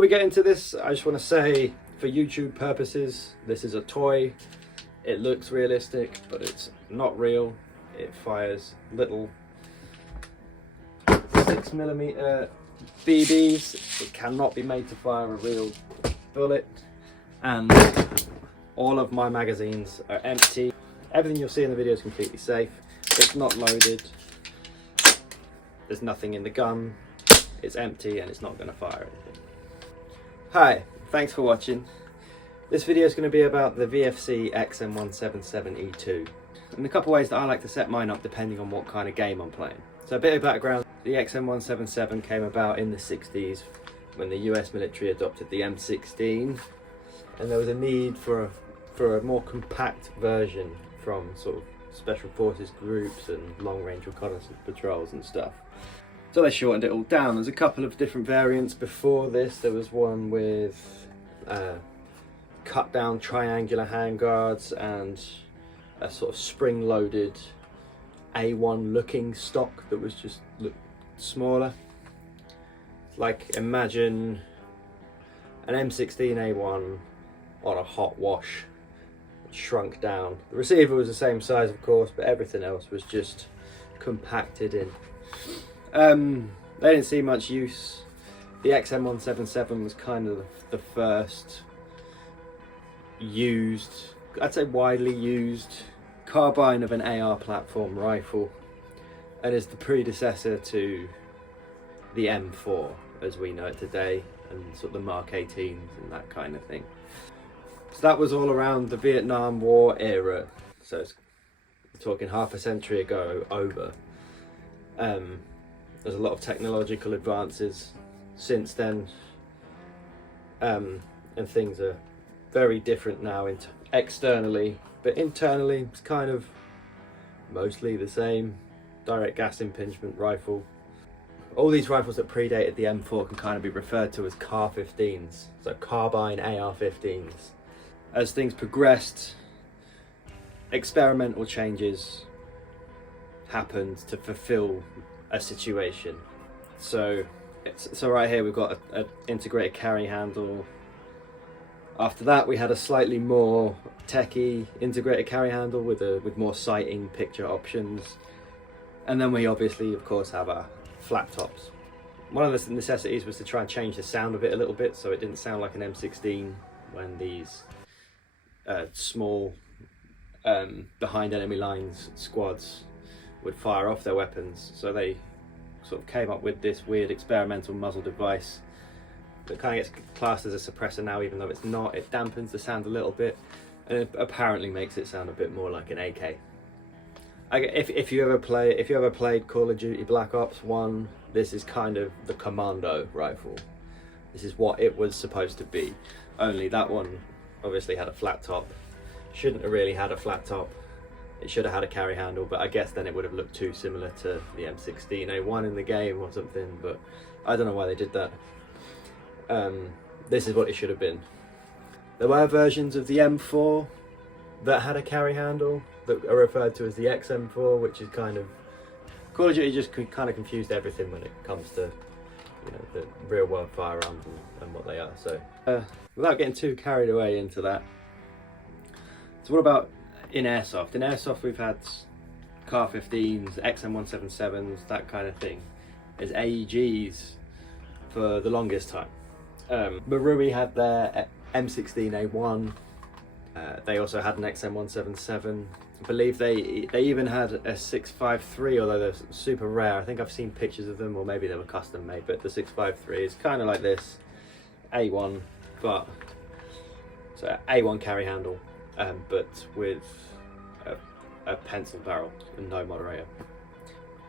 we get into this, I just want to say, for YouTube purposes, this is a toy. It looks realistic, but it's not real. It fires little 6mm BBs. It cannot be made to fire a real bullet, and all of my magazines are empty. Everything you'll see in the video is completely safe. It's not loaded. There's nothing in the gun. It's empty and it's not going to fire anything. Hi, thanks for watching. This video is going to be about the VFC XM177E2 and a couple ways that I like to set mine up depending on what kind of game I'm playing. So a bit of background: the XM177 came about in the 60s when the US military adopted the M16, and there was a need for a more compact version from sort of special forces groups and long range reconnaissance patrols and stuff. So they shortened it all down. There's a couple of different variants before this. There was one with cut down triangular handguards and a sort of spring loaded A1 looking stock that was just smaller. Like, imagine an M16A1 on a hot wash, shrunk down. The receiver was the same size, of course, but everything else was just compacted in. They didn't see much use. The XM177 was kind of the first used, I'd say widely used, carbine of an AR platform rifle, and is the predecessor to the M4 as we know it today, and sort of the Mark 18s and that kind of thing. So that was all around the Vietnam War era, so it's, we're talking half a century ago over. There's a lot of technological advances since then, and things are very different now externally, but internally it's kind of mostly the same. Direct gas impingement rifle. All these rifles that predated the M4 can kind of be referred to as CAR-15s, so carbine AR-15s. As things progressed, experimental changes happened to fulfill a situation. So right here we've got an integrated carry handle. After that we had a slightly more techy integrated carry handle with more sighting picture options, and then we obviously of course have our flat tops. One of the necessities was to try and change the sound of it a little bit so it didn't sound like an M16 when these small behind enemy lines squads would fire off their weapons. So they sort of came up with this weird experimental muzzle device that kind of gets classed as a suppressor now, even though it's not. It dampens the sound a little bit, and it apparently makes it sound a bit more like an AK. If you ever played Call of Duty Black Ops 1, this is kind of the commando rifle. This is what it was supposed to be, only that one obviously had a flat top. Shouldn't have really had a flat top. It should have had a carry handle, but I guess then it would have looked too similar to the M16A1 in the game or something, but I don't know why they did that. This is what it should have been. There were versions of the M4 that had a carry handle that are referred to as the XM4, which is kind of, Call of Duty just kind of confused everything when it comes to, you know, the real world firearms and what they are. So without getting too carried away into that, so what about in Airsoft? In Airsoft we've had CAR-15s, XM177s, that kind of thing, as AEGs for the longest time. Marui had their M16A1. They also had an XM177. I believe they even had a 653, although they're super rare. I think I've seen pictures of them, or maybe they were custom made, but the 653 is kind of like this A1, but so A1 carry handle, but with a pencil barrel and no moderator.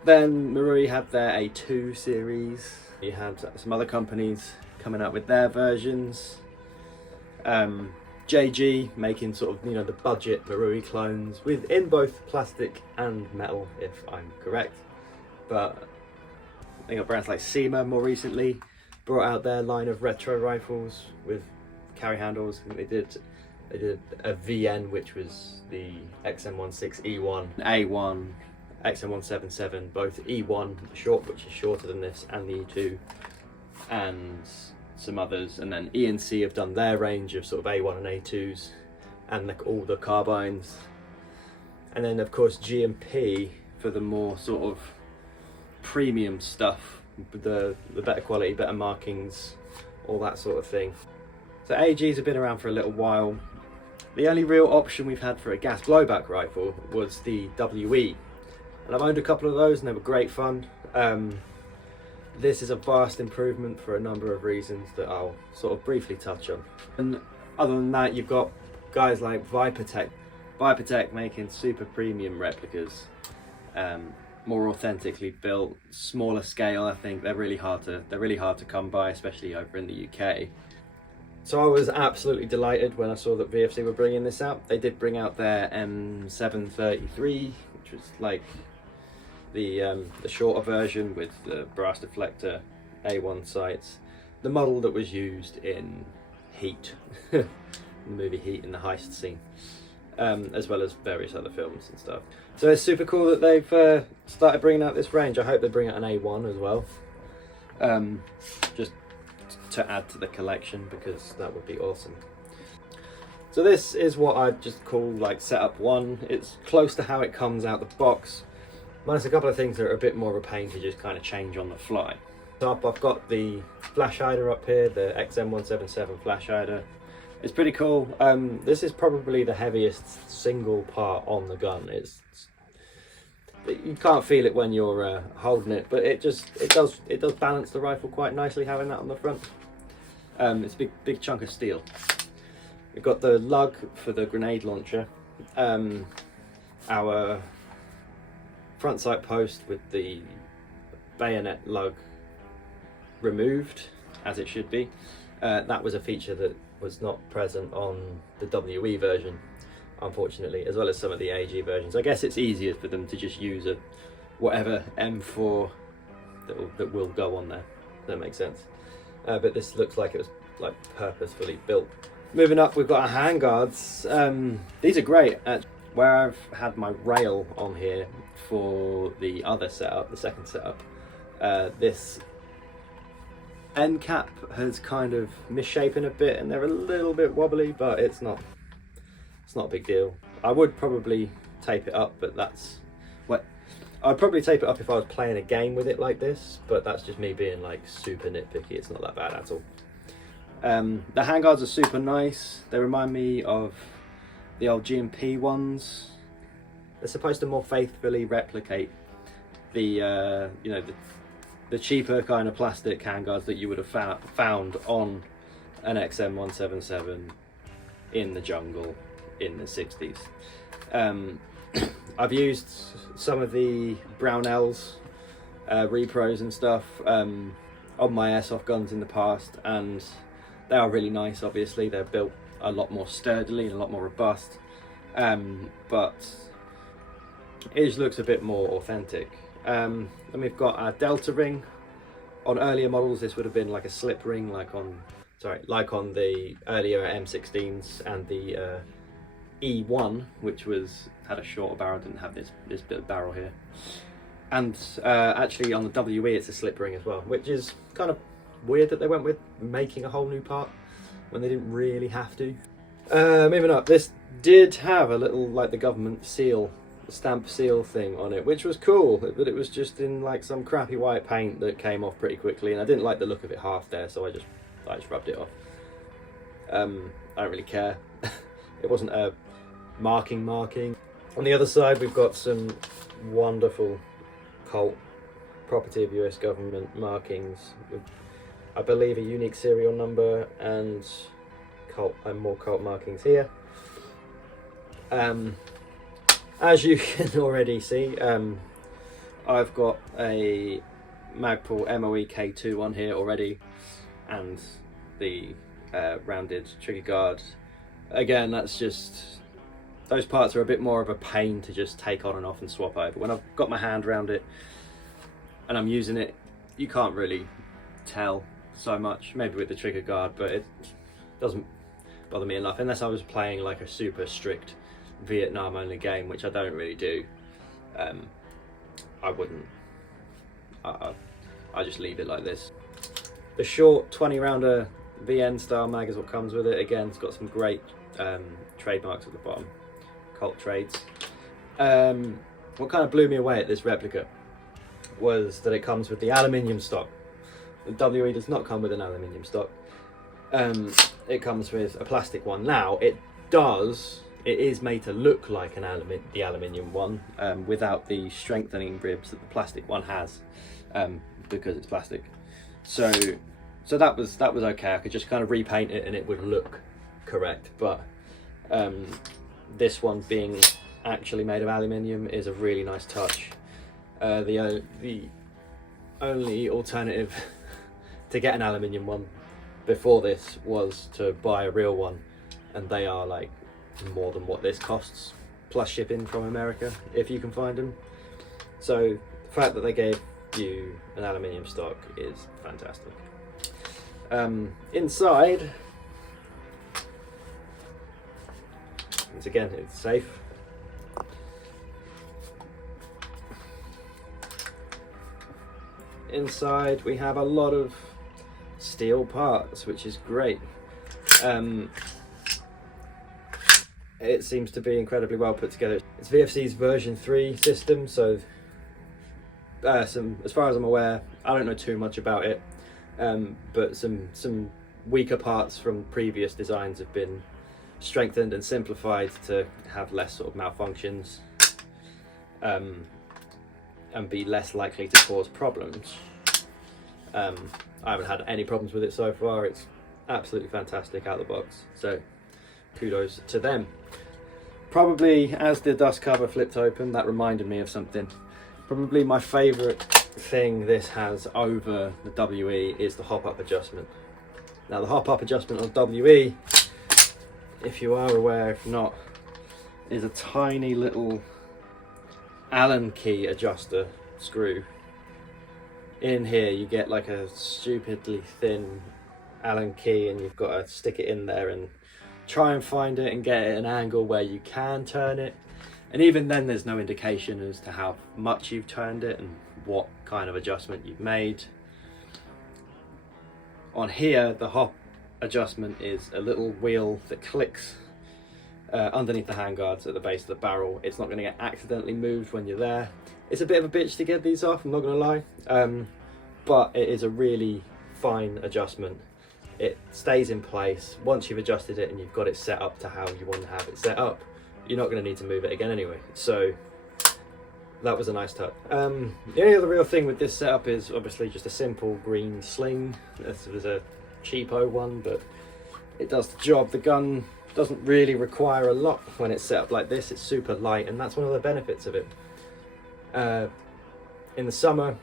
Then Marui had their A2 series. You had some other companies coming out with their versions. JG making sort of, you know, the budget Marui clones in both plastic and metal, if I'm correct. But I think brands like SEMA more recently brought out their line of retro rifles with carry handles. I think they did a VN, which was the XM16E1, A1, XM177, both E1 short, which is shorter than this, and the E2, and some others, and then E&C have done their range of sort of A1 and A2s, and all the carbines, and then of course G&P for the more sort of premium stuff, the better quality, better markings, all that sort of thing. So AGs have been around for a little while. The only real option we've had for a gas blowback rifle was the WE, and I've owned a couple of those and they were great fun. This is a vast improvement for a number of reasons that I'll sort of briefly touch on. And other than that, you've got guys like ViperTech making super premium replicas, more authentically built, smaller scale. I think they're really hard to come by, especially over in the UK. So I was absolutely delighted when I saw that VFC were bringing this out. They did bring out their M733, which was like the shorter version with the brass deflector A1 sights, the model that was used in Heat, in the movie Heat, in the heist scene, as well as various other films and stuff. So it's super cool that they've started bringing out this range. I hope they bring out an A1 as well, just to add to the collection, because that would be awesome. So this is what I'd just call like setup 1. It's close to how it comes out the box, minus a couple of things that are a bit more of a pain to just kind of change on the fly. Up, I've got the flash hider up here, the XM177 flash hider. It's pretty cool. This is probably the heaviest single part on the gun. You can't feel it when you're holding it, but it does balance the rifle quite nicely having that on the front. It's a big chunk of steel. We've got the lug for the grenade launcher, our front sight post with the bayonet lug removed, as it should be. That was a feature that was not present on the WE version, unfortunately, as well as some of the AG versions. I guess it's easier for them to just use whatever M4 that will go on there. That makes sense. But this looks like it was like purposefully built. Moving up, we've got our handguards. These are great. Where I've had my rail on here for the other setup, the second setup, this end cap has kind of misshapen a bit and they're a little bit wobbly, but it's not a big deal. I would probably tape it up, but I'd probably tape it up if I was playing a game with it like this, but that's just me being like super nitpicky. It's not that bad at all. The handguards are super nice. They remind me of the old G&P ones. They're supposed to more faithfully replicate the the cheaper kind of plastic handguards that you would have found on an XM177 in the jungle in the 60s. I've used some of the Brownells repros and stuff on my airsoft guns in the past, and they are really nice. Obviously they're built a lot more sturdily and a lot more robust, but it just looks a bit more authentic. Then we've got our Delta ring. On earlier models this would have been like a slip ring, like on the earlier M16s and the E1, which had a shorter barrel, didn't have this bit of barrel here. And actually on the WE it's a slip ring as well, which is kind of weird that they went with making a whole new part when they didn't really have to. Moving up, this did have a little like the government seal, stamp seal thing on it, which was cool, but it was just in like some crappy white paint that came off pretty quickly, and I didn't like the look of it half there, so I just rubbed it off. I don't really care. It wasn't a marking. On the other side we've got some wonderful Colt, property of US government markings with, I believe, a unique serial number and Colt and more Colt markings here. As you can already see, I've got a Magpul MOE K2 on here already, and the rounded trigger guard. Again, that's just, those parts are a bit more of a pain to just take on and off and swap over. When I've got my hand around it and I'm using it, you can't really tell so much, maybe with the trigger guard, but it doesn't bother me enough unless I was playing like a super strict Vietnam only game, which I don't really do. I wouldn't. I just leave it like this. The short 20 rounder VN style mag is what comes with it. Again, it's got some great trademarks at the bottom, Colt trades. What kind of blew me away at this replica was that it comes with the aluminium stock. The WE does not come with an aluminium stock. It comes with a plastic one. Now it is made to look like the aluminium one, without the strengthening ribs that the plastic one has, because it's plastic. So that was okay. I could just kind of repaint it and it would look correct. But this one being actually made of aluminium is a really nice touch. The only alternative to get an aluminium one before this was to buy a real one, and they are like more than what this costs, plus shipping from America if you can find them. So the fact that they gave you an aluminium stock is fantastic. Inside, once again, it's safe. Inside we have a lot of steel parts, which is great. It seems to be incredibly well put together. It's VFC's version 3 system, so as far as I'm aware, I don't know too much about it, but some weaker parts from previous designs have been strengthened and simplified to have less sort of malfunctions, and be less likely to cause problems. I haven't had any problems with it so far. It's absolutely fantastic out of the box, so kudos to them. Probably, as the dust cover flipped open, that reminded me of something. Probably my favourite thing this has over the WE is the hop-up adjustment. Now the hop-up adjustment on WE, if you are aware, if not, is a tiny little Allen key adjuster screw. In here you get like a stupidly thin Allen key, and you've got to stick it in there and try and find it and get it at an angle where you can turn it, and even then there's no indication as to how much you've turned it and what kind of adjustment you've made. On here the hop adjustment is a little wheel that clicks underneath the handguards at the base of the barrel. It's not going to get accidentally moved when you're there. It's a bit of a bitch to get these off, I'm not going to lie, but it is a really fine adjustment. It stays in place. Once you've adjusted it and you've got it set up to how you want to have it set up, you're not going to need to move it again anyway. So that was a nice touch. The only other real thing with this setup is obviously just a simple green sling. This was a cheapo one, but it does the job. The gun doesn't really require a lot when it's set up like this. It's super light, and that's one of the benefits of it. In the summer,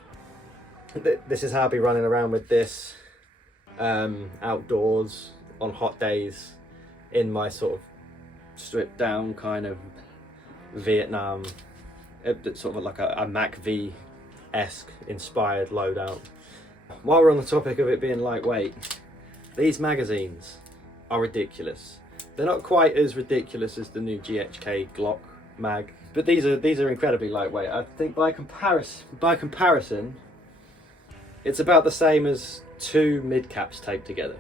this is how I'll be running around with this outdoors on hot days in my sort of stripped down kind of Vietnam, sort of like a Mac V-esque inspired loadout. While we're on the topic of it being lightweight, these magazines are ridiculous. They're not quite as ridiculous as the new GHK Glock mag, but these are incredibly lightweight. I think by comparison, it's about the same as 2 mid caps taped together.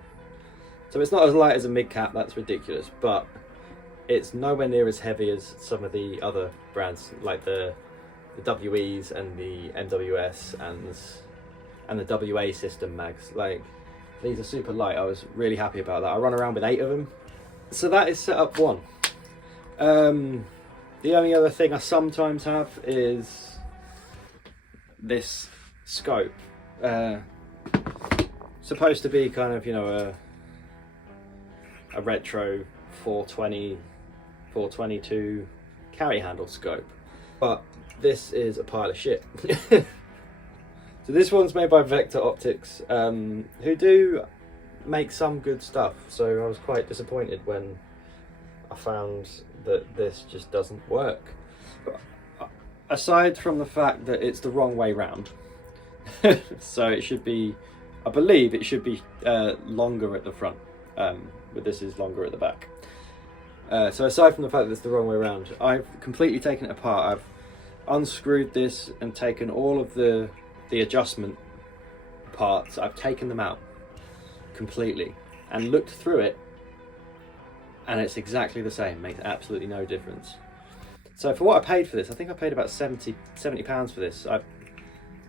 So it's not as light as a mid cap, that's ridiculous, but it's nowhere near as heavy as some of the other brands like the WEs and the MWS and the WA system mags. Like, these are super light. I was really happy about that. I run around with 8 of them. So that is setup 1. The only other thing I sometimes have is this scope. Supposed to be kind of, you know, a retro 420, 422 carry handle scope, but this is a pile of shit. So this one's made by Vector Optics, who do make some good stuff, so I was quite disappointed when I found that this just doesn't work. But aside from the fact that it's the wrong way round, so it should be, I believe it should be longer at the front, but this is longer at the back. So aside from the fact that it's the wrong way around, I've completely taken it apart. I've unscrewed this and taken all of the adjustment parts. I've taken them out completely and looked through it, and it's exactly the same, makes absolutely no difference. So for what I paid for this, I think I paid about £70 for this.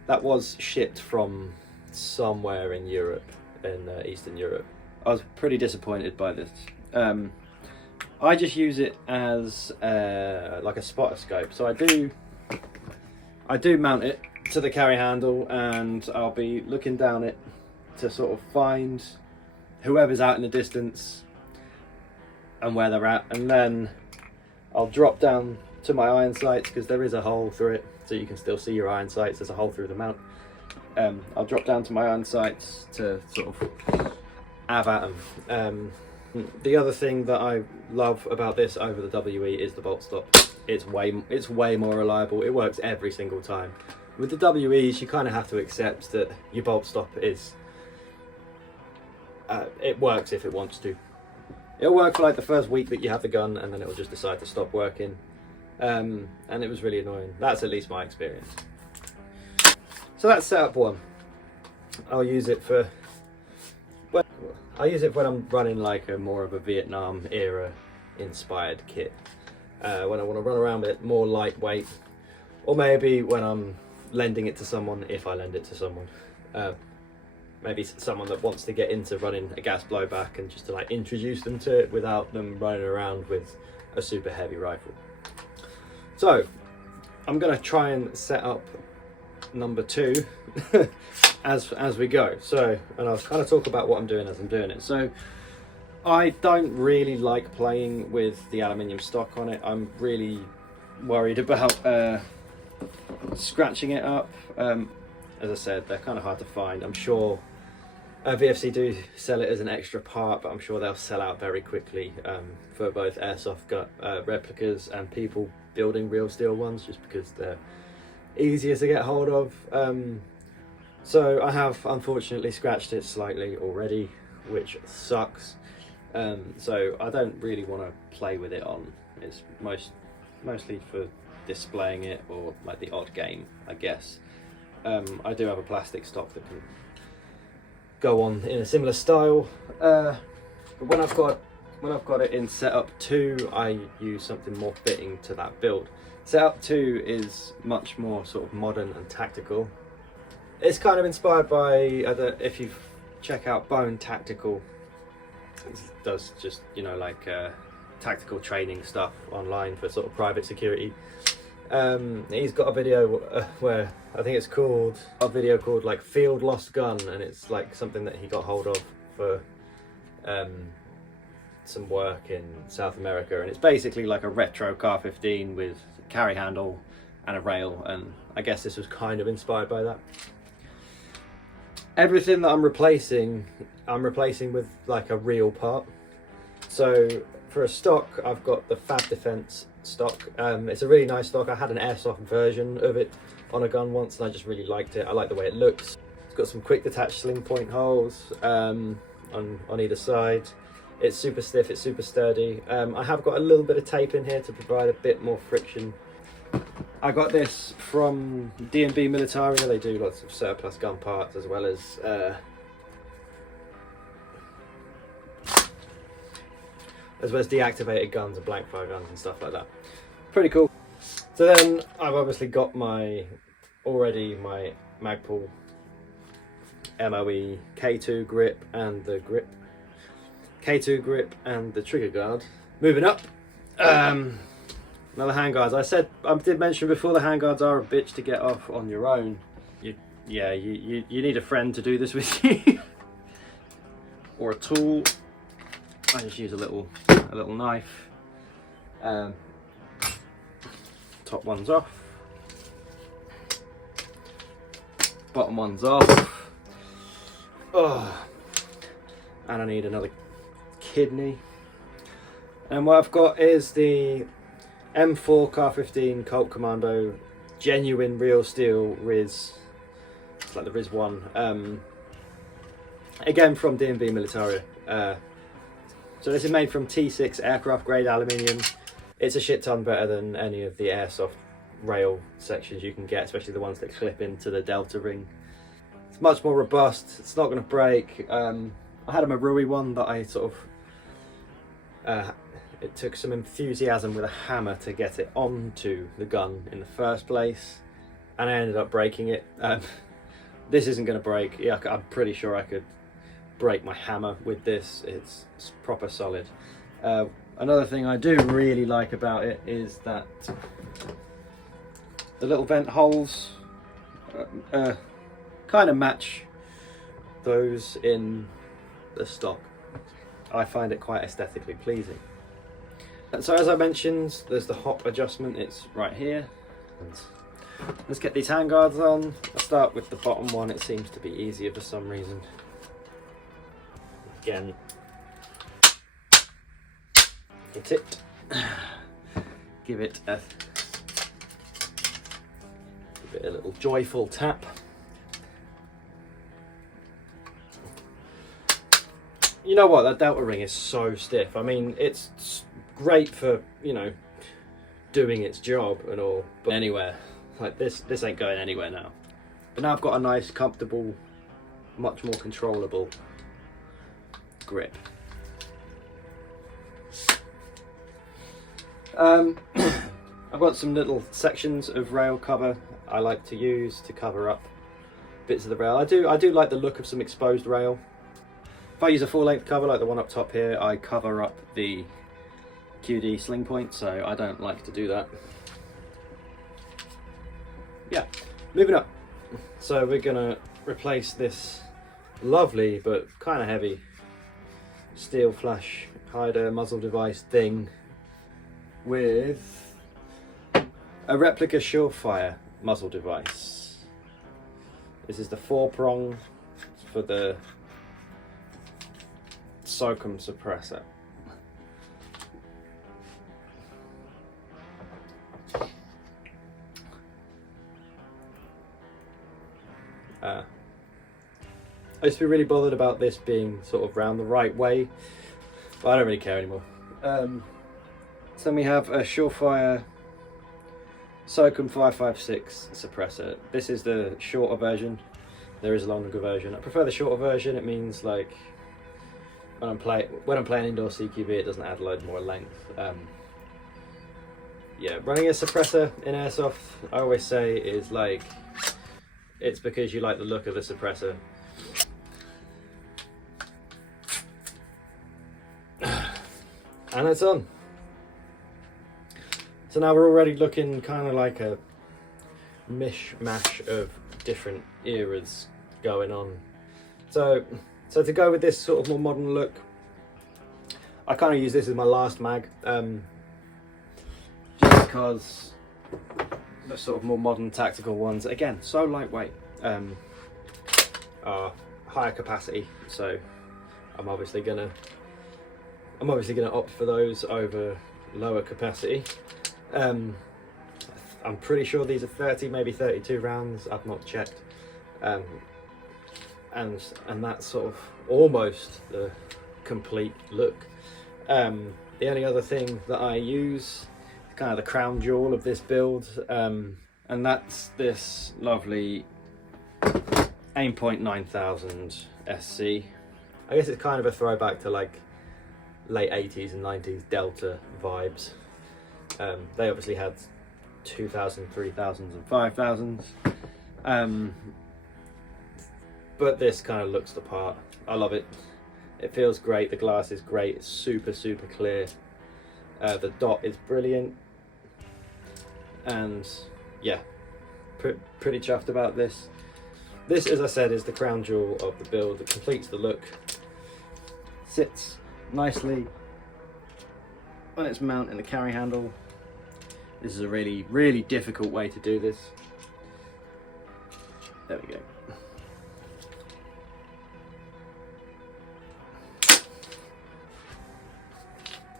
That was shipped from somewhere in Europe, in Eastern Europe. I was pretty disappointed by this. I just use it as like a spotter scope. So I do mount it to the carry handle, and I'll be looking down it to sort of find whoever's out in the distance and where they're at, and then I'll drop down to my iron sights, because there is a hole through it, so you can still see your iron sights. There's a hole through the mount. I'll drop down to my iron sights to sort of have at them. The other thing that I love about this over the WE is the bolt stop. It's way more reliable. It works every single time. With the WEs, you kind of have to accept that your bolt stop is it works if it wants to. It'll work for like the first week that you have the gun, and then it'll just decide to stop working. And it was really annoying. That's at least my experience. So that's setup one. I'll use it for, well, I use it when I'm running like more of a Vietnam era inspired kit. When I want to run around with it more lightweight, or maybe when I'm lending it to someone, if I lend it to someone. Maybe someone that wants to get into running a gas blowback, and just to like introduce them to it without them running around with a super heavy rifle. So I'm going to try and set up number two as we go. So, and I'll kind of talk about what I'm doing as I'm doing it. So I don't really like playing with the aluminium stock on it. I'm really worried about scratching it up. As I said, they're kind of hard to find. I'm sure VFC do sell it as an extra part, but I'm sure they'll sell out very quickly for both airsoft replicas and people building real steel ones, just because they're easier to get hold of. So I have unfortunately scratched it slightly already, which sucks. So I don't really want to play with it on. It's mostly for displaying it, or like the odd game, I guess. I do have a plastic stock that can go on in a similar style, but when I've got it in setup 2, I use something more fitting to that build. Setup 2 is much more sort of modern and tactical. It's kind of inspired by, if you check out Bone Tactical, it does just, you know, like tactical training stuff online for sort of private security. He's got a video where I think it's called like Field Lost Gun, and it's like something that he got hold of for some work in South America, and it's basically like a retro CAR-15 with a carry handle and a rail, and I guess this was kind of inspired by that. Everything that I'm replacing with like a real part. So for a stock, I've got the Fab Defense stock. It's a really nice stock. I had an airsoft version of it on a gun once, and I just really liked it. I like the way it looks. It's got some quick detach sling point holes on either side. It's super stiff, it's super sturdy. I have got a little bit of tape in here to provide a bit more friction. I got this from D&B Militaria. They do lots of surplus gun parts, as well as deactivated guns and blank fire guns and stuff like that. Pretty cool. So then I've obviously got my Magpul MOE K2 grip and the K2 grip and the trigger guard. Moving up, another handguards. I did mention before, the handguards are a bitch to get off on your own. You need a friend to do this with you, or a tool. I just use a little knife. Top one's off, bottom one's off. Oh, and I need another kidney. And what I've got is the M4 CAR-15 Colt Commando genuine real steel Riz. It's like the Riz 1. Again from D&B Militaria. So this is made from T6 aircraft grade aluminium. It's a shit ton better than any of the airsoft rail sections you can get, especially the ones that clip into the delta ring. It's much more robust. It's not going to break. I'm I had a Marui one that I sort of, it took some enthusiasm with a hammer to get it onto the gun in the first place, and I ended up breaking it. This isn't going to break. Yeah, I'm pretty sure I could break my hammer with this. It's proper solid. Another thing I do really like about it is that the little vent holes kind of match those in the stock. I find it quite aesthetically pleasing. And so as I mentioned, there's the hop adjustment. It's right here. And let's get these handguards on. I'll start with the bottom one. It seems to be easier for some reason. Again, hit it. Give it a little joyful tap. You know what, that delta ring is so stiff. I mean, it's great for, you know, doing its job and all, but anywhere like this ain't going anywhere now. But now I've got a nice, comfortable, much more controllable grip. I've got some little sections of rail cover I like to use to cover up bits of the rail. I do like the look of some exposed rail. If I use a full length cover like the one up top here, I cover up the QD sling point, so I don't like to do that. Yeah, moving up. So we're gonna replace this lovely but kind of heavy steel flash hider muzzle device thing with a replica Surefire muzzle device. This is the 4-prong for the SOCOM suppressor. I used to be really bothered about this being sort of round the right way, but I don't really care anymore. So we have a Surefire SOCOM 556 suppressor. This is the shorter version. There is a longer version. I prefer the shorter version. It means like when I'm playing indoor CQB, it doesn't add a load more length. Yeah, running a suppressor in Airsoft, I always say, is like, it's because you like the look of the suppressor. And it's on. So now we're already looking kind of like a mishmash of different eras going on. So to go with this sort of more modern look, I kind of use this as my last mag, just because the sort of more modern tactical ones, again, so lightweight, are higher capacity. So I'm obviously gonna opt for those over lower capacity. I'm pretty sure these are 30, maybe 32 rounds. I've not checked. And that's sort of almost the complete look. The only other thing that I use, kind of the crown jewel of this build, and that's this lovely Aimpoint 9000 SC. I guess it's kind of a throwback to like late 80s and 90s Delta vibes. They obviously had 2000, 3000s and 5000s. But this kind of looks the part. I love it. It feels great. The glass is great. It's super, super clear. The dot is brilliant. And yeah, pretty chuffed about this. This, as I said, is the crown jewel of the build. It completes the look. Sits nicely on its mount in the carry handle. This is a really, really difficult way to do this. There we go.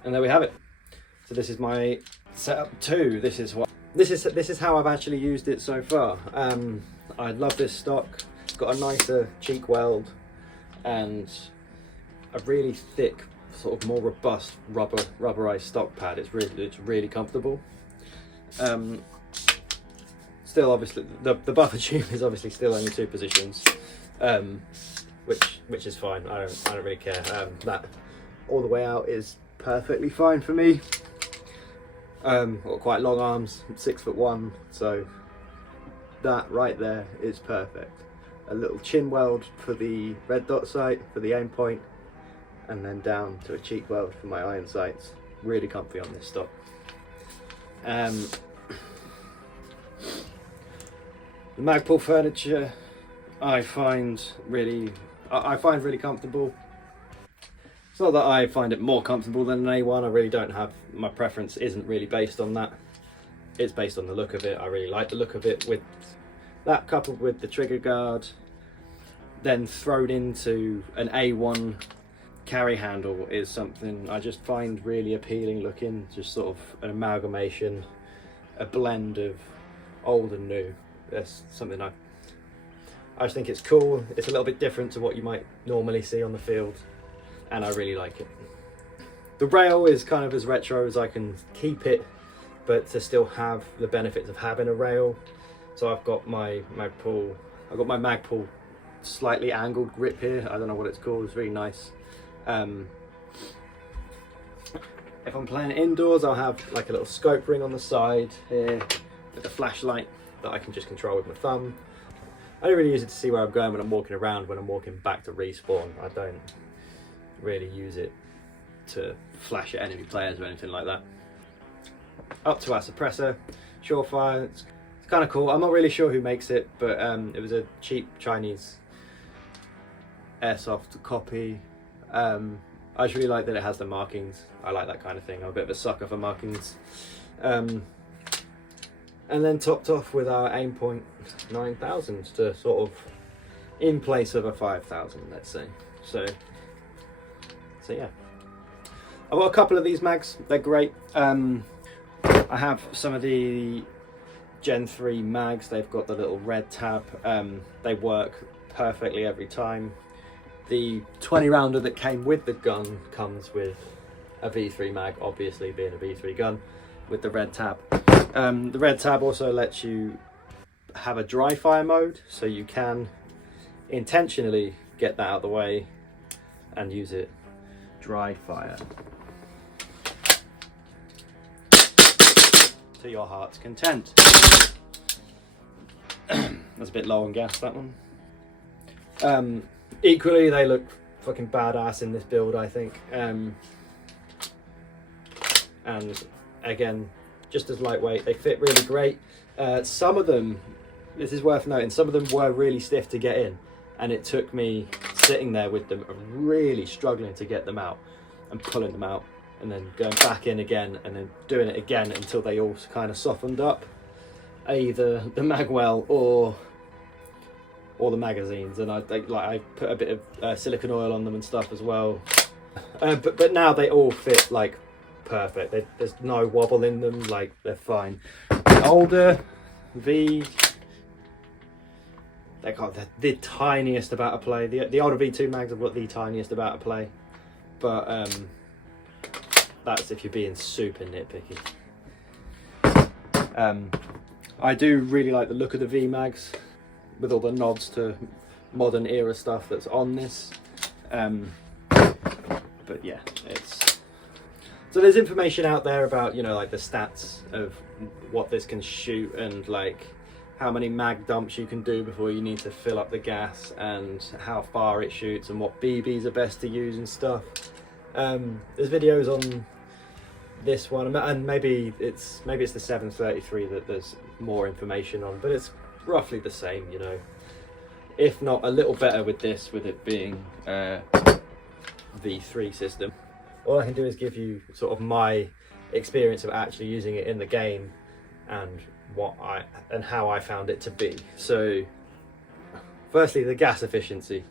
And there we have it. So this is my setup 2. This is how I've actually used it so far. I love this stock. It's got a nicer cheek weld and a really thick, sort of more robust rubberized stock pad. It's really comfortable. Still, obviously, the buffer tube is obviously still only 2 positions, which is fine. I don't really care. That all the way out is perfectly fine for me. Got quite long arms, 6'1", so that right there is perfect. A little chin weld for the red dot sight, for the aim point, and then down to a cheek weld for my iron sights. Really comfy on this stock. The Magpul furniture I find really comfortable. It's not that I find it more comfortable than an A1. I really don't have, my preference isn't really based on that. It's based on the look of it. I really like the look of it. With that coupled with the trigger guard, then thrown into an A1 carry handle is something I just find really appealing looking. Just sort of an amalgamation, a blend of old and new. That's something I just think it's cool. It's a little bit different to what you might normally see on the field, and I really like it. The rail is kind of as retro as I can keep it, but to still have the benefits of having a rail. So I've got my Magpul slightly angled grip here. I don't know what it's called. It's really nice. If I'm playing indoors, I'll have like a little scope ring on the side here with a flashlight that I can just control with my thumb. I don't really use it to see where I'm going when I'm walking around. When I'm walking back to respawn, I don't really use it to flash at enemy players or anything like that. Up to our suppressor, Surefire. It's kind of cool. I'm not really sure who makes it, but it was a cheap Chinese Airsoft copy. I just really like that it has the markings. I like that kind of thing. I'm a bit of a sucker for markings. And then topped off with our aim point 9000 to sort of in place of a 5000, let's say. So yeah. I've got a couple of these mags. They're great. I have some of the Gen 3 mags. They've got the little red tab. They work perfectly every time. The 20 rounder that came with the gun comes with a V3 mag, obviously being a V3 gun, with the red tab. The red tab also lets you have a dry fire mode, so you can intentionally get that out of the way and use it dry fire to your heart's content. That's a bit low on gas, that one. Equally, they look fucking badass in this build, I think. And again, just as lightweight, they fit really great. Some of them, this is worth noting, some of them were really stiff to get in, and it took me sitting there with them really struggling to get them out and pulling them out and then going back in again and then doing it again until they all kind of softened up, either the magwell or the magazines. And I put a bit of silicone oil on them and stuff as well, but now they all fit like perfect. There's no wobble in them, like they're fine. The older V, they got the tiniest amount of play. The older V2 mags have got the tiniest amount of play, but that's if you're being super nitpicky. I do really like the look of the V mags with all the nods to modern era stuff that's on this. But yeah, so there's information out there about, you know, like the stats of what this can shoot and like how many mag dumps you can do before you need to fill up the gas and how far it shoots and what BBs are best to use and stuff. There's videos on this one, and maybe it's the 733 that there's more information on, but it's roughly the same, you know, if not a little better with this, with it being a V3 system. All I can do is give you sort of my experience of actually using it in the game and how I found it to be. So firstly, the gas efficiency.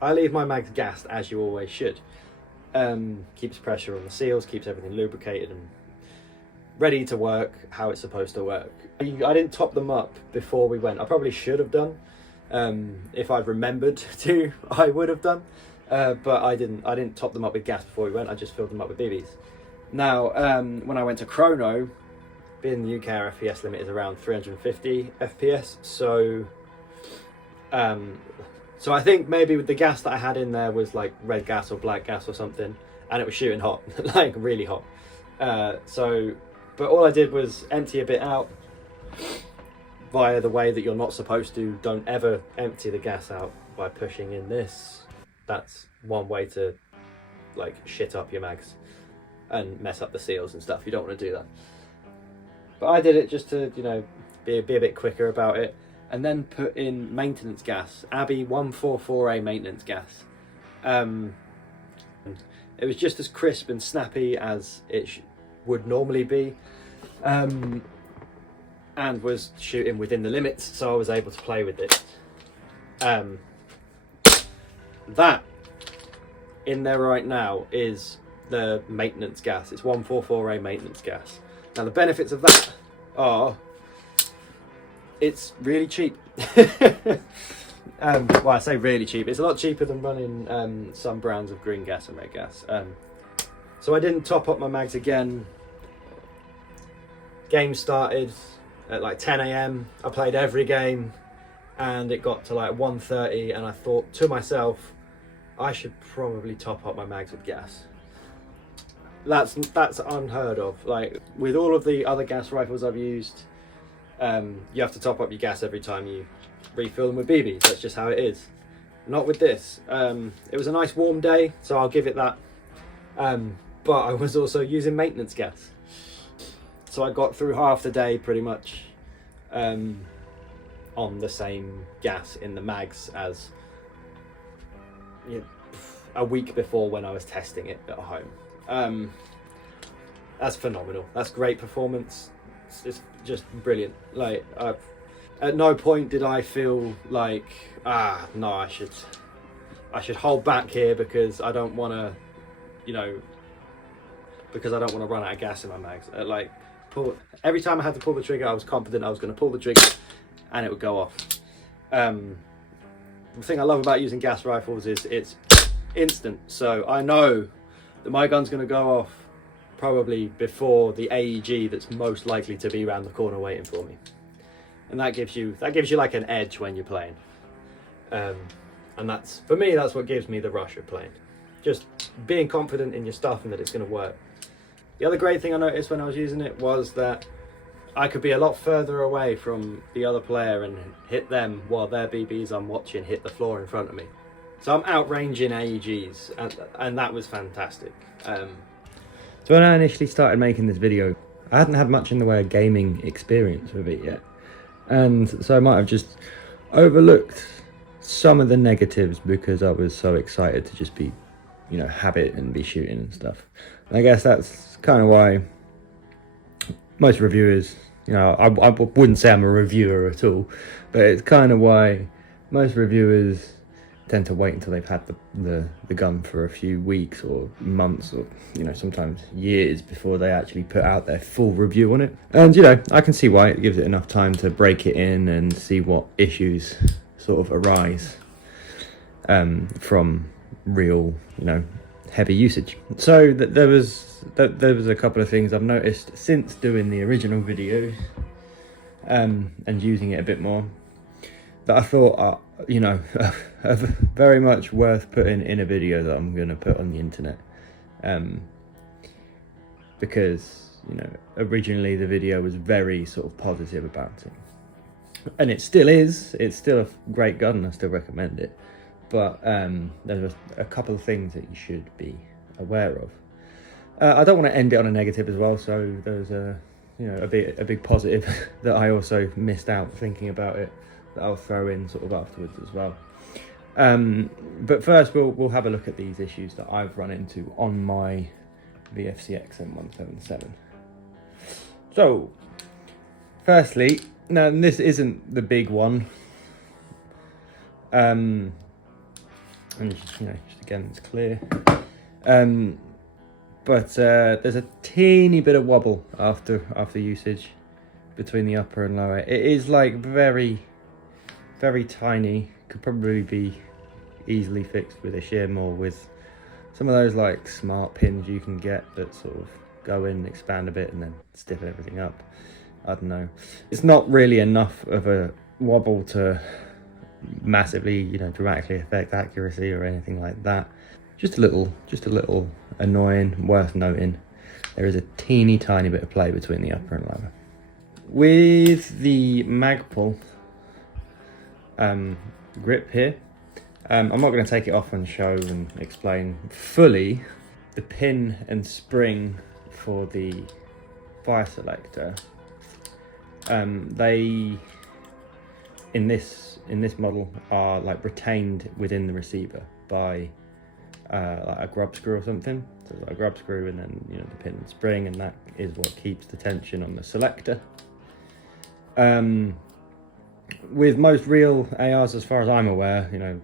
I leave my mags gassed, as you always should. Keeps pressure on the seals, keeps everything lubricated and ready to work how it's supposed to work. I didn't top them up before we went. I probably should have done. If I'd remembered to, I would have done. But I didn't top them up with gas before we went. I just filled them up with BBs. Now, when I went to Chrono, being in the UK, our FPS limit is around 350 FPS. So So I think maybe with the gas that I had in there was like red gas or black gas or something, and it was shooting hot, like really hot. But all I did was empty a bit out via the way that you're not supposed to. Don't ever empty the gas out by pushing in this. That's one way to like shit up your mags and mess up the seals and stuff. You don't want to do that. But I did it just to, you know, be a bit quicker about it. And then put in maintenance gas, Abbey 144A maintenance gas. It was just as crisp and snappy as it would normally be, and was shooting within the limits, so I was able to play with it. That in there right now is the maintenance gas. It's 144A maintenance gas. Now the benefits of that are it's really cheap. Well, I say really cheap. It's a lot cheaper than running some brands of green gas and red gas. So I didn't top up my mags again. Game started at like 10 AM. I played every game, and it got to like 1:30, and I thought to myself, I should probably top up my mags with gas. That's unheard of. Like with all of the other gas rifles I've used, you have to top up your gas every time you refill them with BBs. That's just how it is. Not with this. It was a nice warm day, so I'll give it that. But I was also using maintenance gas, so I got through half the day pretty much on the same gas in the mags as a week before when I was testing it at home. That's phenomenal. That's great performance. It's just brilliant. Like at no point did I feel like no, I should hold back here because I don't want to, you know, because I don't want to run out of gas in my mags. Every time I had to pull the trigger, I was confident I was going to pull the trigger and it would go off. The thing I love about using gas rifles is it's instant, so I know that my gun's going to go off probably before the AEG that's most likely to be around the corner waiting for me, and that gives you like an edge when you're playing. And that's, for me, that's what gives me the rush of playing, just being confident in your stuff and that it's going to work. The other great thing I noticed when I was using it was that I could be a lot further away from the other player and hit them while their BBs I'm watching hit the floor in front of me. So I'm outranging AEGs, and that was fantastic. So when I initially started making this video, I hadn't had much in the way of gaming experience with it yet. And so I might have just overlooked some of the negatives because I was so excited to just be, you know, have it and be shooting and stuff. And I guess that's kind of why most reviewers, you know, I wouldn't say I'm a reviewer at all, but it's kind of why most reviewers tend to wait until they've had the gun for a few weeks or months or, you know, sometimes years before they actually put out their full review on it. And, you know, I can see why. It gives it enough time to break it in and see what issues sort of arise from real, you know, heavy usage. So there was a couple of things I've noticed since doing the original video and using it a bit more that I thought are, you know, are very much worth putting in a video that I'm going to put on the internet, because, you know, originally the video was very sort of positive about it, and it still is. It's still a great gun. I still recommend it, but there's a couple of things that you should be aware of. I don't want to end it on a negative as well, so there's a big positive that I also missed out thinking about it that I'll throw in sort of afterwards as well. But first we'll have a look at these issues that I've run into on my VFC XM177. So firstly, now this isn't the big one, and just, you know, just again, it's clear, but there's a teeny bit of wobble after usage between the upper and lower. It is like very tiny, could probably be easily fixed with a shim or with some of those like smart pins you can get that sort of go in, expand a bit and then stiffen everything up. I don't know. It's not really enough of a wobble to massively, you know, dramatically affect accuracy or anything like that. Just a little annoying, worth noting. There is a teeny tiny bit of play between the upper and lower. With the Magpul grip here, I'm not going to take it off and show and explain fully. The pin and spring for the fire selector, they in this model are like retained within the receiver by like a grub screw or something. So it's like a grub screw and then, you know, the pin and spring, and that is what keeps the tension on the selector. With most real ARs, as far as I'm aware, you know,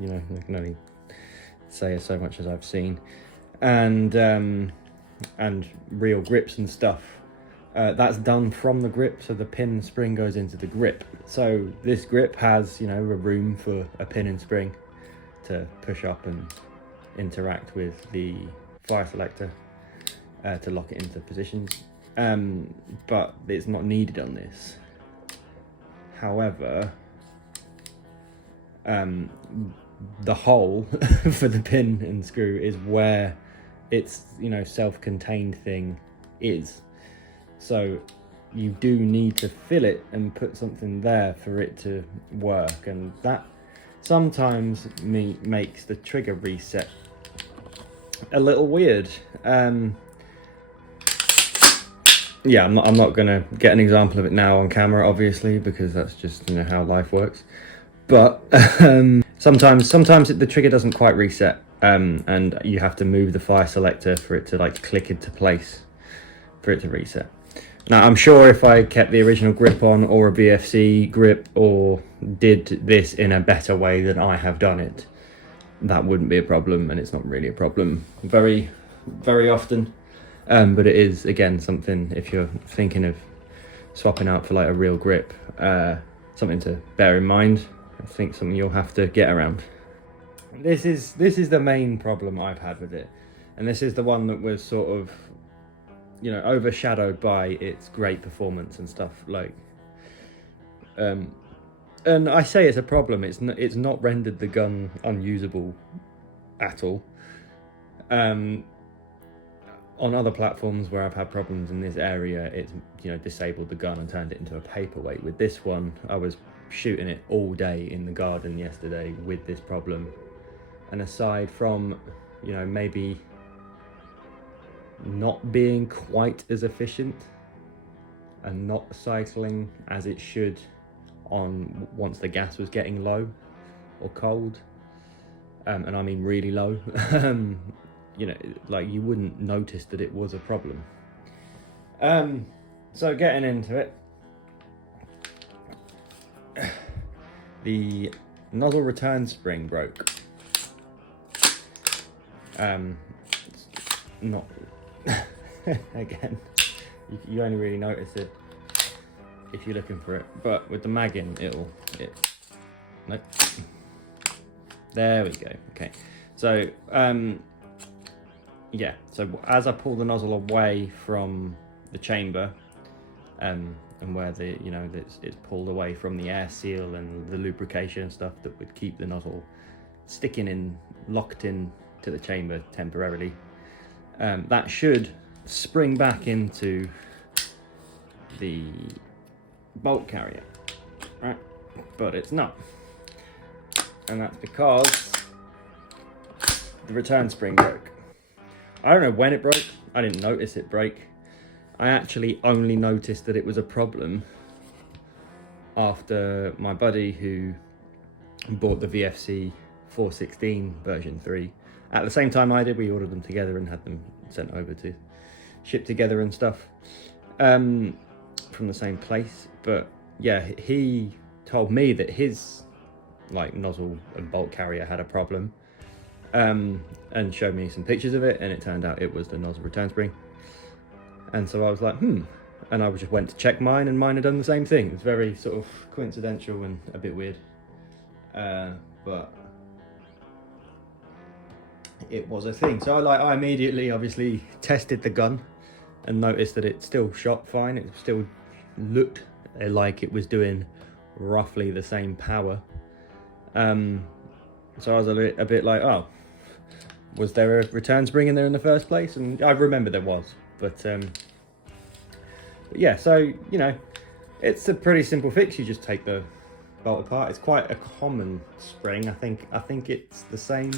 I can only say so much as I've seen, and real grips and stuff, that's done from the grip, so the pin and spring goes into the grip. So this grip has, you know, a room for a pin and spring to push up and interact with the fire selector to lock it into positions, but it's not needed on this. However, the hole for the pin and screw is where its, you know, self-contained thing is. So you do need to fill it and put something there for it to work, and that sometimes makes the trigger reset a little weird. Yeah, I'm not gonna get an example of it now on camera, obviously, because that's just, you know, how life works. But sometimes the trigger doesn't quite reset, and you have to move the fire selector for it to like click into place for it to reset. Now, I'm sure if I kept the original grip on, or a VFC grip, or did this in a better way than I have done it, that wouldn't be a problem, and it's not really a problem very, very often. But it is, again, something, if you're thinking of swapping out for like a real grip, something to bear in mind. I think something you'll have to get around. This is the main problem I've had with it, and this is the one that was sort of, you know, overshadowed by its great performance and stuff, like, and I say it's a problem. It's not rendered the gun unusable at all. On other platforms where I've had problems in this area, it's, you know, disabled the gun and turned it into a paperweight. With this one, I was shooting it all day in the garden yesterday with this problem, and aside from, you know, maybe not being quite as efficient and not cycling as it should on once the gas was getting low or cold, and I mean really low, you know, like, you wouldn't notice that it was a problem. So getting into it, the nozzle return spring broke. Not again, you only really notice it if you're looking for it, but with the mag in, nope. There we go. Okay, so yeah, so as I pull the nozzle away from the chamber, and where the, you know, it's pulled away from the air seal and the lubrication and stuff that would keep the nozzle sticking in, locked in to the chamber temporarily, that should spring back into the bolt carrier, right? But it's not, and that's because the return spring broke. I don't know when it broke. I didn't notice it break. I actually only noticed that it was a problem after my buddy, who bought the VFC 416 version 3 at the same time I did. We ordered them together and had them sent over to ship together and stuff, from the same place. But yeah, he told me that his like nozzle and bolt carrier had a problem, and showed me some pictures of it, and it turned out it was the nozzle return spring. And so I was like, and I just went to check mine, and mine had done the same thing. It was very sort of coincidental and a bit weird, but it was a thing. So I immediately obviously tested the gun and noticed that it still shot fine. It still looked like it was doing roughly the same power So I was a bit like, oh, was there a return spring in there in the first place? And I remember there was, but yeah, so, you know, it's a pretty simple fix. You just take the bolt apart. It's quite a common spring. I think it's the same.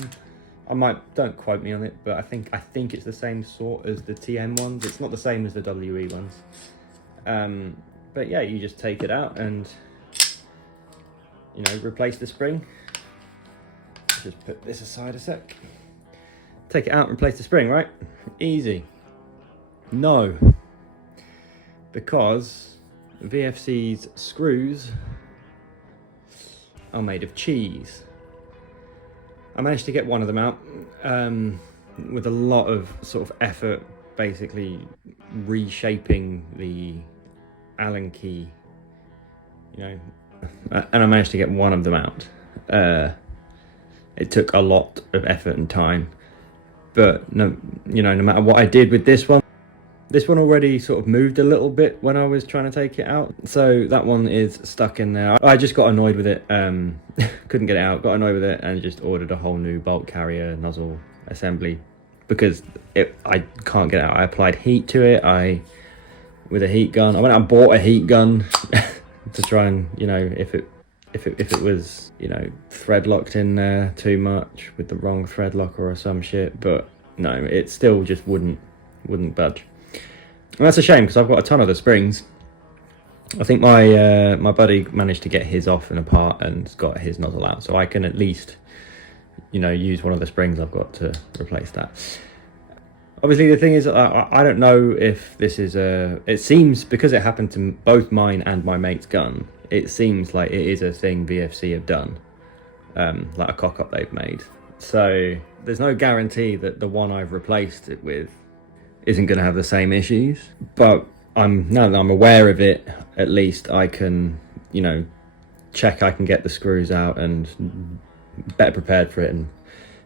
Don't quote me on it, but I think it's the same sort as the TM ones. It's not the same as the WE ones. But yeah, you just take it out and, you know, replace the spring. Just put this aside a sec. Take it out and replace the spring, right? Easy. No. Because VFC's screws are made of cheese. I managed to get one of them out with a lot of sort of effort, basically reshaping the Allen key, you know, and I managed to get one of them out. It took a lot of effort and time, but no matter what I did with this one already sort of moved a little bit when I was trying to take it out. So that one is stuck in there. I just got annoyed with it, couldn't get it out, got annoyed with it and just ordered a whole new bolt carrier nozzle assembly because I can't get it out. I applied heat to it, with a heat gun. I went out and bought a heat gun to try and, you know, if it was, you know, thread locked in there too much with the wrong thread locker or some shit, but no, it still just wouldn't budge. And that's a shame because I've got a ton of the springs. I think my buddy managed to get his off and apart and got his nozzle out, so I can at least, you know, use one of the springs I've got to replace that. Obviously, the thing is, I don't know if this is it seems, because it happened to both mine and my mate's gun, it seems like it is a thing VFC have done, like a cock-up they've made. So there's no guarantee that the one I've replaced it with isn't going to have the same issues. But now that I'm aware of it, at least I can, you know, check I can get the screws out and better prepared for it, and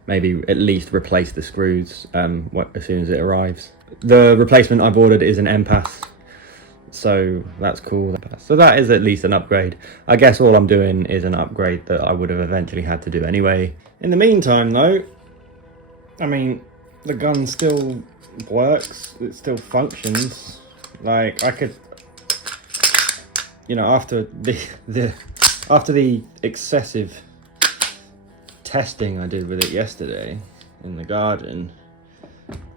maybe at least replace the screws as soon as it arrives. The replacement I've ordered is an MPAS, so that's cool. So that is at least an upgrade. I guess all I'm doing is an upgrade that I would have eventually had to do anyway. In the meantime though, I mean, the gun still works, it still functions. Like, I could, you know, after the excessive testing I did with it yesterday in the garden,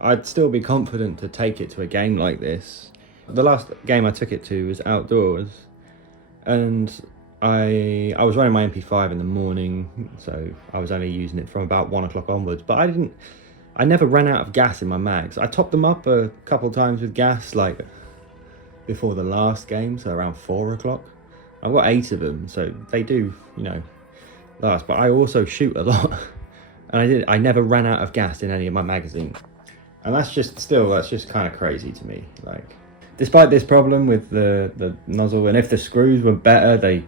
I'd still be confident to take it to a game like this. The last game I took it to was outdoors, and I was running my MP5 in the morning, so I was only using it from about 1 o'clock onwards, but I never ran out of gas in my mags. I topped them up a couple of times with gas, like before the last game, so around 4 o'clock. I've got 8 of them, so they do, you know, last. But I also shoot a lot, and I never ran out of gas in any of my magazines. And that's just kind of crazy to me. Like, despite this problem with the nozzle, and if the screws were better,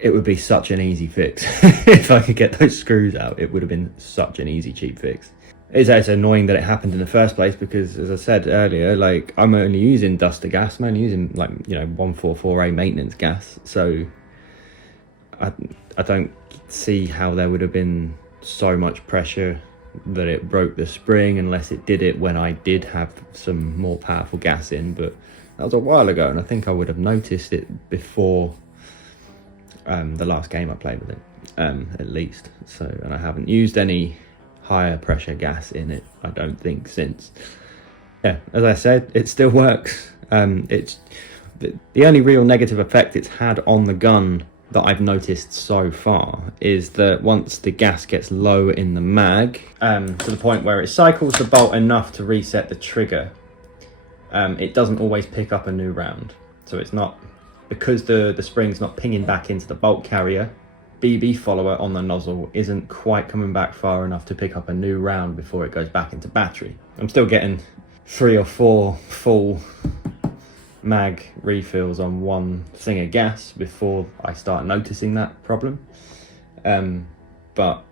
it would be such an easy fix. If I could get those screws out, it would have been such an easy, cheap fix. It's annoying that it happened in the first place because, as I said earlier, like, I'm only using duster gas. I'm only using, like, you know, 144A maintenance gas. So I don't see how there would have been so much pressure that it broke the spring, unless it did it when I did have some more powerful gas in. But that was a while ago, and I think I would have noticed it before the last game I played with it, at least. So, and I haven't used any higher pressure gas in it, I don't think, since. Yeah, as I said, it still works. It's the only real negative effect it's had on the gun that I've noticed so far is that once the gas gets low in the mag, to the point where it cycles the bolt enough to reset the trigger, it doesn't always pick up a new round. So it's not, because the spring's not pinging back into the bolt carrier, BB follower on the nozzle isn't quite coming back far enough to pick up a new round before it goes back into battery. I'm still getting 3 or 4 full mag refills on one thing of gas before I start noticing that problem. But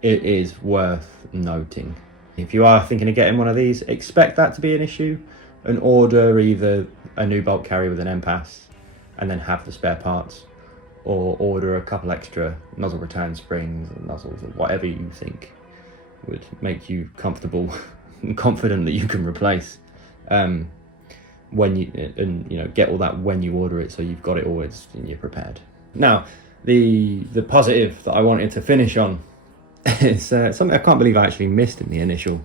it is worth noting. If you are thinking of getting one of these, expect that to be an issue, and order either a new bolt carrier with an MPAS and then have the spare parts, or order a couple extra nozzle return springs or nozzles or whatever you think would make you comfortable and confident that you can replace when you, and you know, get all that when you order it, so you've got it always and you're prepared. Now, the positive that I wanted to finish on is something I can't believe I actually missed in the initial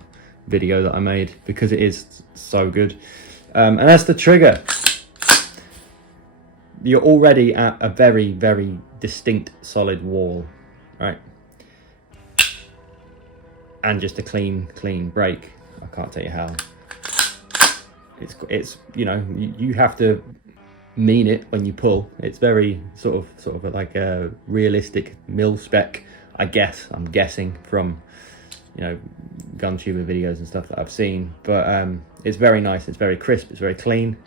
video that I made, because it is so good, and that's the trigger. You're already at a very, very distinct solid wall, right? And just a clean break. I can't tell you how. It's you know, you have to mean it when you pull. It's very sort of like a realistic mil spec, I guess. I'm guessing from, you know, gun tuber videos and stuff that I've seen, but it's very nice. It's very crisp. It's very clean,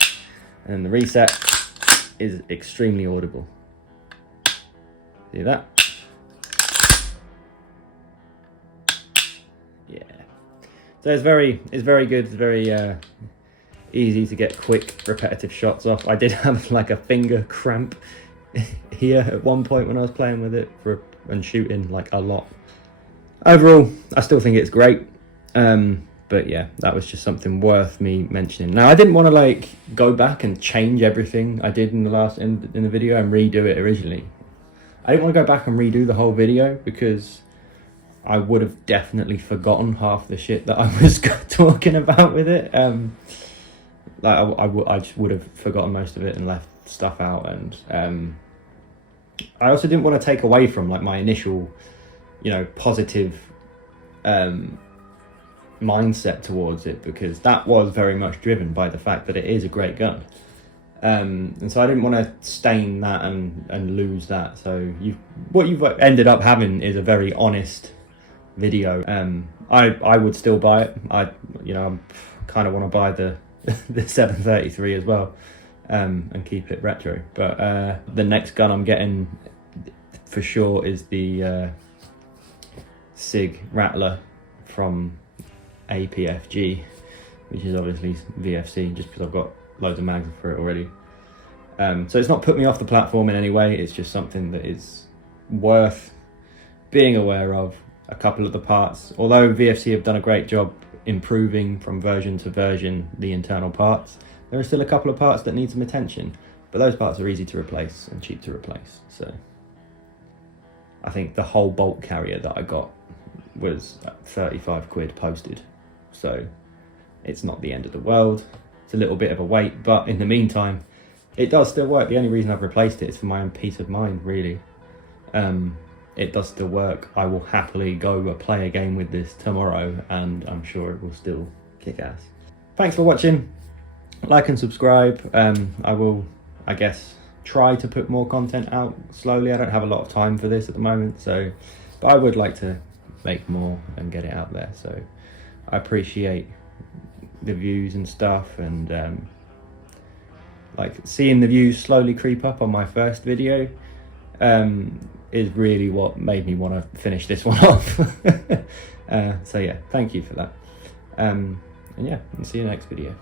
and the reset is extremely audible. See that? Yeah. So it's very good. It's very easy to get quick, repetitive shots off. I did have like a finger cramp here at one point when I was playing with it and shooting like a lot. Overall, I still think it's great. But yeah, that was just something worth me mentioning. Now, I didn't want to like go back and change everything I did in the video and redo it originally. I didn't want to go back and redo the whole video, because I would have definitely forgotten half the shit that I was talking about with it. I just would have forgotten most of it and left stuff out, and I also didn't want to take away from like my initial, you know, positive mindset towards it, because that was very much driven by the fact that it is a great gun, and so I didn't want to stain that and lose that. So what you've ended up having is a very honest video. I would still buy it. I kind of want to buy the 733 as well, and keep it retro, but the next gun I'm getting for sure is the SIG Rattler from APFG, which is obviously VFC, just because I've got loads of mags for it already. So it's not put me off the platform in any way. It's just something that is worth being aware of. A couple of the parts, although VFC have done a great job improving from version to version the internal parts, there are still a couple of parts that need some attention, but those parts are easy to replace and cheap to replace. So I think the whole bolt carrier that I got was 35 quid posted, so it's not the end of the world. It's a little bit of a wait, but in the meantime it does still work. The only reason I've replaced it is for my own peace of mind, really. It does still work. I will happily go play a game with this tomorrow, and I'm sure it will still kick ass. Thanks for watching. Like and subscribe. I will, I guess, try to put more content out slowly. I don't have a lot of time for this at the moment, so, but I would like to make more and get it out there. So I appreciate the views and stuff, and like seeing the views slowly creep up on my first video is really what made me want to finish this one off. So yeah, thank you for that. And yeah, I'll see you in the next video.